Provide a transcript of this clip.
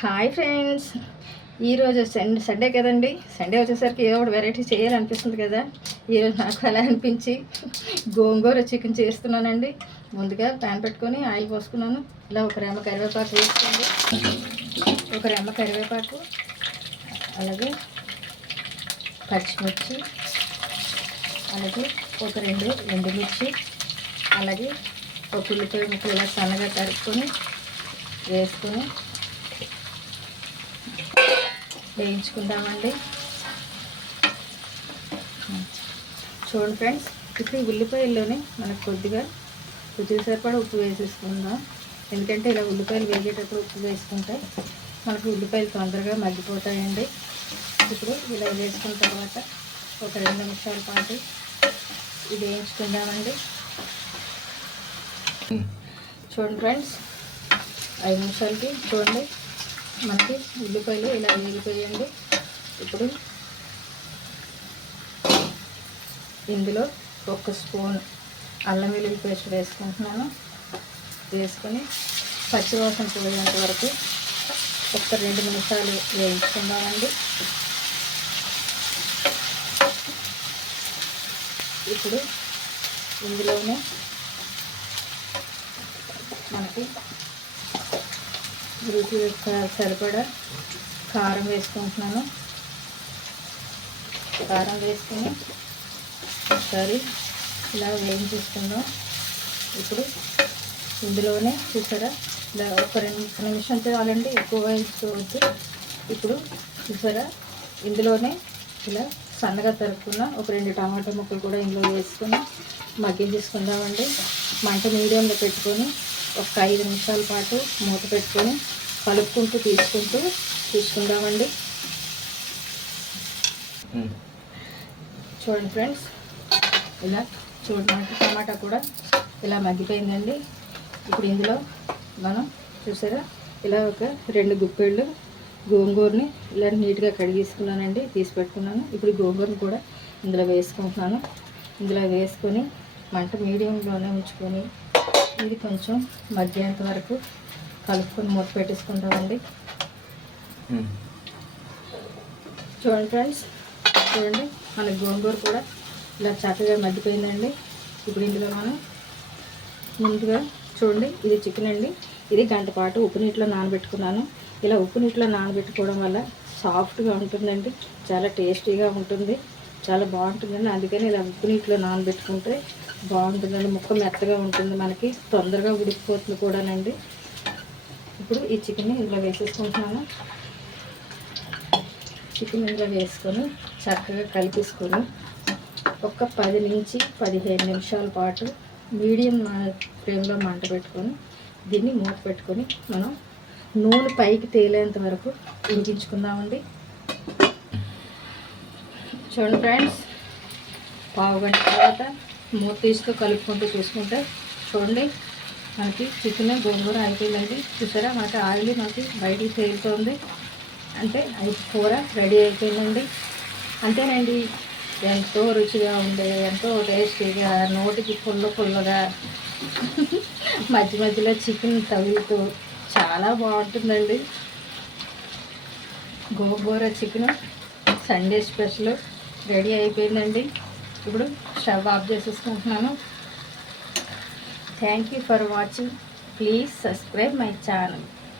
Hi friends, ఈరోజు Sunday కదండి. Sunday వచ్చేసరికి ఏదో ఒకటి వెరైటీ చేయాలనిపిస్తుంది కదా. ఈరోజు నాకు అలా అనిపించి గోంగూర చికెన్ చేస్తున్నానండి. ముందుగా ప్యాన్ పెట్టుకొని ఆయిల్ పోసుకున్నాను. ఇలా ఒక రెమ్మ కరివేపాకు వేసుకోండి. ఒక రెమ్మ కరివేపాకు, అలాగే పచ్చిమిర్చి, అలాగే ఒక 2 ఎండుమిర్చి, అలాగే ఒక ఉల్లిపాయ ముక్కలు ఇలా సన్నగా తరుపుకొని వేసుకొని వేయించుకుందామండి. చూడండి ఫ్రెండ్స్, ఇప్పుడు ఈ ఉల్లిపాయల్లోనే మనకు కొద్దిగా రుచికి సరిపడా ఉప్పు వేసేసుకుందాం. ఎందుకంటే ఇలా ఉల్లిపాయలు వేగేటప్పుడు ఉప్పు వేసుకుంటే మనకు ఉల్లిపాయలు తొందరగా మగ్గిపోతాయండి. ఇప్పుడు ఇలా వేసుకున్న తర్వాత ఒక 2 నిమిషాల పాటు ఇది వేయించుకుందామండి. చూడండి ఫ్రెండ్స్, 5 నిమిషాలకి చూడండి మనకి ఉల్లిపాయలు ఇలా వేగిపోయండి. ఇప్పుడు ఇందులో 1 స్పూన్ అల్లం వెల్లుల్లి పేస్ట్ వేసుకుంటున్నాను. వేసుకొని పచ్చివాసన పోయేంత వరకు ఒక 2 నిమిషాలు వేయించుకుందామండి. ఇప్పుడు ఇందులోనే మనకి రుచి సరిపడా కారం వేసుకుంటున్నాను. కారం వేసుకొని ఒకసారి ఇలా వేయించేసుకుందాం. ఇప్పుడు ఇందులోనే చూసారా, ఇలా ఒక 2 నిమిషం చాలండి, ఎక్కువ వేయించుకోవద్దు. ఇప్పుడు చూసారా, ఇందులోనే ఇలా సన్నగా తరుక్కున్న ఒక 2 టమాటా ముక్కలు కూడా ఇందులో వేసుకొని మగ్గించేసుకుందామండి. మంట మీడియంలో పెట్టుకొని ఒక 5 నిమిషాల పాటు మూత పెట్టుకొని కలుపుకుంటూ తీసుకుందామండి. చూడండి ఫ్రెండ్స్, ఇలా చూడండి టమాటా కూడా ఇలా మగ్గిపోయిందండి. ఇప్పుడు ఇందులో మనం చూసారా, ఇలా ఒక 2 గుప్పెళ్ళు గోంగూరని ఇలా నీట్గా కడిగేసుకున్నానండి, తీసి పెట్టుకున్నాను. ఇప్పుడు గోంగూరని కూడా ఇందులో వేసుకుంటున్నాను. ఇందులో వేసుకొని మంట మీడియంలోనే ఉంచుకొని ఇది కొంచెం మగ్గేంత వరకు కలుపుకొని మూత పెట్టేసుకుంటామండి. చూడండి ఫ్రెండ్స్, చూడండి మన గోంగూర కూడా ఇలా చక్కగా మగ్గిపోయిందండి. ఇప్పుడు ఇందులో మనం ముందుగా చూడండి, ఇది చికెన్ అండి. ఇది 1 గంట పాటు ఉప్పు నీటిలో నానబెట్టుకున్నాను. ఇలా ఉప్పు నీటిలో నానబెట్టుకోవడం వల్ల సాఫ్ట్గా ఉంటుందండి, చాలా టేస్టీగా ఉంటుంది, చాలా బాగుంటుందండి. అందుకని ఇలా ఉప్పు నీటిలో నానబెట్టుకుంటే బాగుంటుందండి. ముక్క మెత్తగా ఉంటుంది, మనకి తొందరగా ఉడికిపోతుంది కూడానండి. ఇప్పుడు ఈ చికెన్ని ఇందులో వేసేసుకుంటున్నాను. చికెన్ ఇందులో వేసుకొని చక్కగా కలిపేసుకొని ఒక 10 నుంచి 15 నిమిషాల పాటు మీడియం ఫ్లేమ్లో మంట పెట్టుకొని దీన్ని మూత పెట్టుకొని మనం నూనె పైకి తేలేంత వరకు ఉడికించుకుందామండి. చూడండి ఫ్రెండ్స్, పావు గంట తర్వాత మూత తీసుకు కలుపుకుంటూ చూసుకుంటే చూడండి మనకి చికెన్ గోంగూర అయిపోయిందండి. చూసారా, మనకి ఆయిల్ మనకి బయటికి తేలుతుంది, అంటే కూర రెడీ అయిపోయిందండి. అంతేనండి, ఎంతో రుచిగా ఉండే, ఎంతో టేస్టీగా, నోటికి పుల్లగా మధ్య మధ్యలో చికెన్ తగులుతూ చాలా బాగుంటుందండి. గోంగూర చికెన్ సండే స్పెషల్ రెడీ అయిపోయిందండి. ఇప్పుడు స్టవ్ ఆఫ్ చేసేసుకుంటున్నాను. Thank you for watching. Please subscribe my channel.